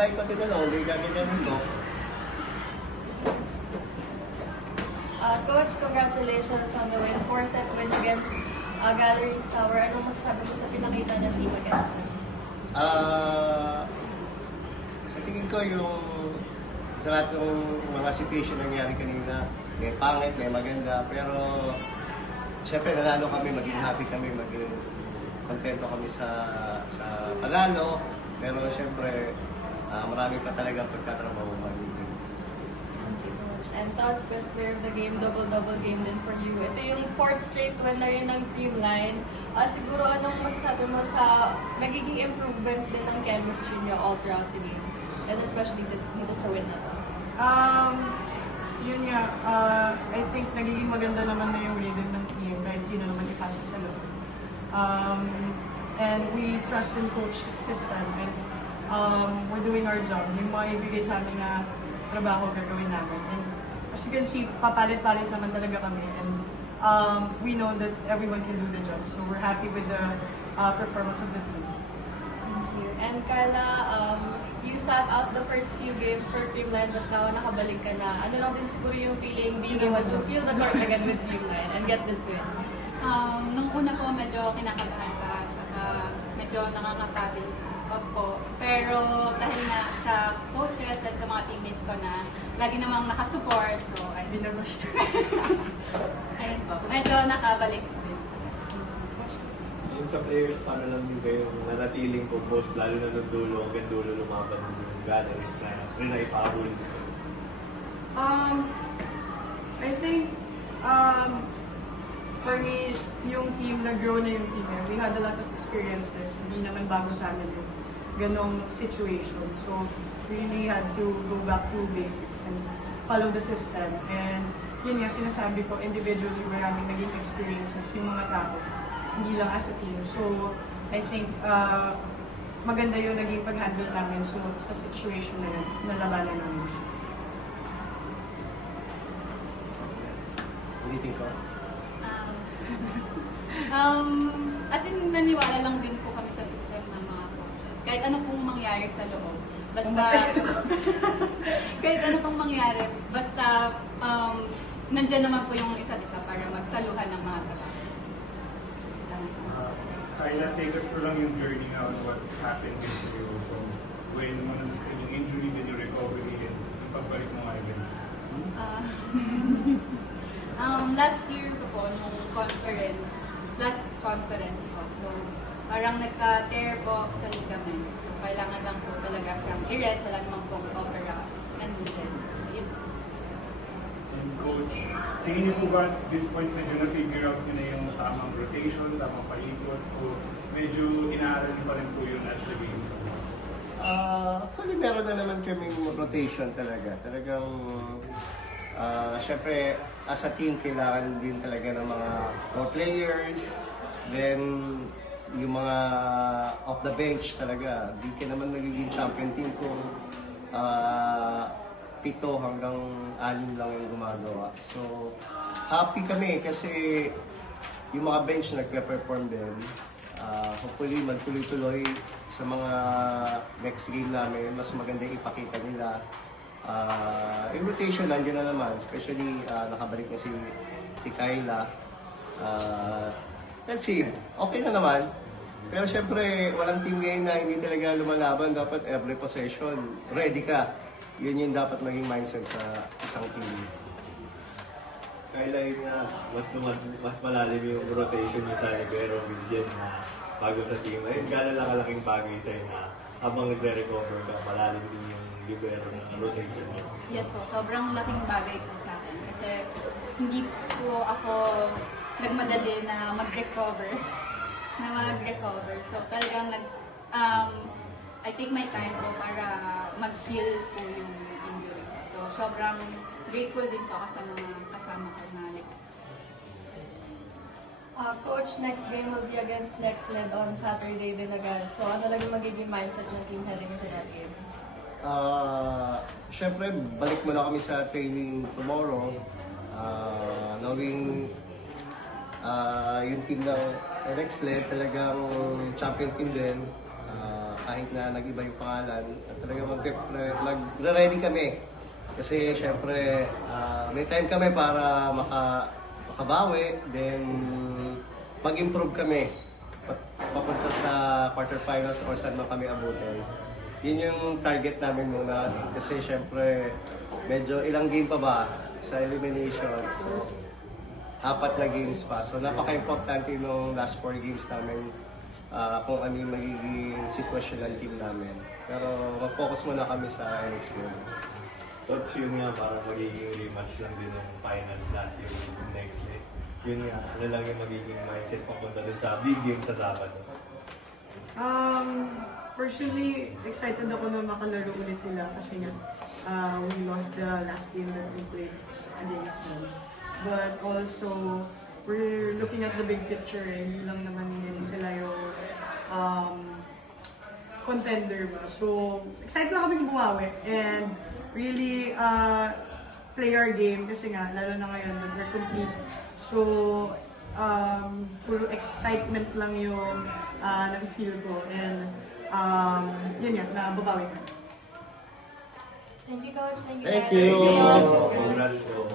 kahit pati na lang, hindi gaganyanin mo. Coach, congratulations on the win. 4-set win against Galleries Tower. Anong masasabi mo sa pinakita niya team against them? Sa tingin ko yung sa lahat ng mga situation na nangyari kanina, may pangit, may maganda, pero siyempre nanalo kami, maging happy kami, maging kontento kami sa panalo, pero siyempre marami pa talaga pagkatrabaho mag-ibig. And thoughts, best player of the game, double-double game din for you. Ito yung 4th straight win na rin ng Creamline. Siguro anong masasabi mo sa nagiging improvement din ng chemistry niyo all throughout the games? And especially dito sa win na to. Yun nga, I think nagiging maganda naman na yung rhythm ng team kahit sino naman ipasok sa loob. And we trust in coach's system and we're doing our job. Yung mga ibigay sa amin na trabaho gagawin namin. And as you can see, papalit-palit naman talaga kami. And we know that everyone can do the job. So we're happy with the performance of the team. Thank you. And Carla, you sat out the first few games for Creamline but now nakabalik ka na. Ano lang din siguro yung feeling being able to feel the court again with Creamline and get this win? Nung una po medyo kinakabahan pa, tsaka medyo nakakapatin po. Pero dahil na sa coaches at sa mga teammates ko na lagi namang nakasupport, so Hindi naman siya. ayun po, medyo nakabalik po. Yung sa players, paano lang din kayo nanatiling composed, lalo na nung dulo, hanggang dulo lumaban ng Galleries na rin na ipahabol? I think, for me, yung team, nag-grow na yung team. We had a lot of experiences. Hindi naman bago sa amin yung ganong situation. So, we really had to go back to basics and follow the system. And yun nga, sinasabi ko, individually, maraming naging experiences yung mga tao. Hindi lang as a team. So, I think, maganda yung naging pag-handle namin sa situation na yun, nalabanan namin siya. Ulitin ko. As in, naniwala lang din po kami sa system ng mga coaches. Kahit ano pong mangyari sa loob. Basta, kahit ano pong mangyari, basta nandyan naman po yung isa't isa para magsaluhan ng mga trabaho. Kaya take us through lang yung journey now on what happened with you from when mo nasa yung injury, then yung recovery, and yung pagbalik mo nga again. Last year po, nung last conference po, so parang nagka-tear po sa ligaments. So kailangan lang po talaga kang i-rest, wala naman pong cover up na needed. So, yun. And coach, tingin niyo po ba at this point medyo na-figure out niyo na yung tamang rotation, tamang paikot, o medyo inaaral niyo pa rin po yun as the games? Actually, meron na naman kaming rotation talaga. Talagang, syempre, as a team, kailangan din talaga ng mga core players. Then, yung mga off the bench talaga. Di ka naman magiging champion team kung 7 hanggang 6 lang yung gumagawa. So, happy kami kasi yung mga bench nagpe-perform din. Hopefully, magtuloy-tuloy sa mga next game namin. Mas maganda ipakita nila. Yung rotation nandiyan na naman. Especially, nakabalik na si Kyla. Let's see. Okay na naman. Pero syempre, walang team ngayon na hindi talaga lumalaban. Dapat every possession, ready ka. Yun yung dapat maging mindset sa isang team. Kaya yun nga, mas malalim yung rotation niya sa libero with Jen na bago sa team. Ayun, gano'n lang kalaking bagay sa'yo na habang nagre-recover ka, malalim din yung libero na rotation niya. Yes po, sobrang laking bagay po sa akin. Kasi hindi po ako nagmadali na mag-recover. So talagang I take my time po para mag-heal po yung injury ko. So sobrang grateful din po ako sa mga kasama ko na Coach, next game will be against NextLed on Saturday din agad. So ano lang yung magiging mindset ng team heading into that game? Syempre, balik muna kami sa training tomorrow. Knowing yung team ng NextLed talagang champion team din. kahit na nag-iba yung pangalan, talaga magre-ready kami. Kasi syempre, may time kami para makabawi, then mag-improve kami papunta sa quarterfinals or saan man kami abutin. Yun yung target namin muna kasi syempre medyo ilang game pa ba sa elimination. So, 4 na games pa. So, napaka-importante nung last 4 games namin kung ano yung magiging sitwasyon ng team namin. Pero mag-focus muna kami sa next game. Thoughts yun nga, parang magiging rematch lang din ng finals last year yung next day. Yun nga, ano lang yung magiging mindset papunta dun sa big game sa Sabado. Personally, excited ako na makalaro ulit sila kasi nga we lost the last game that we played against them. But also, we're looking at the big picture. Hindi lang naman din sila yung contender ba. So, excited na kami bumawi and really play our game kasi nga, lalo na ngayon, we're complete. So, puro excitement lang yung na-feel ko and yun nga, nababawi ko. Thank you, Coach. Thank you. Congrats po.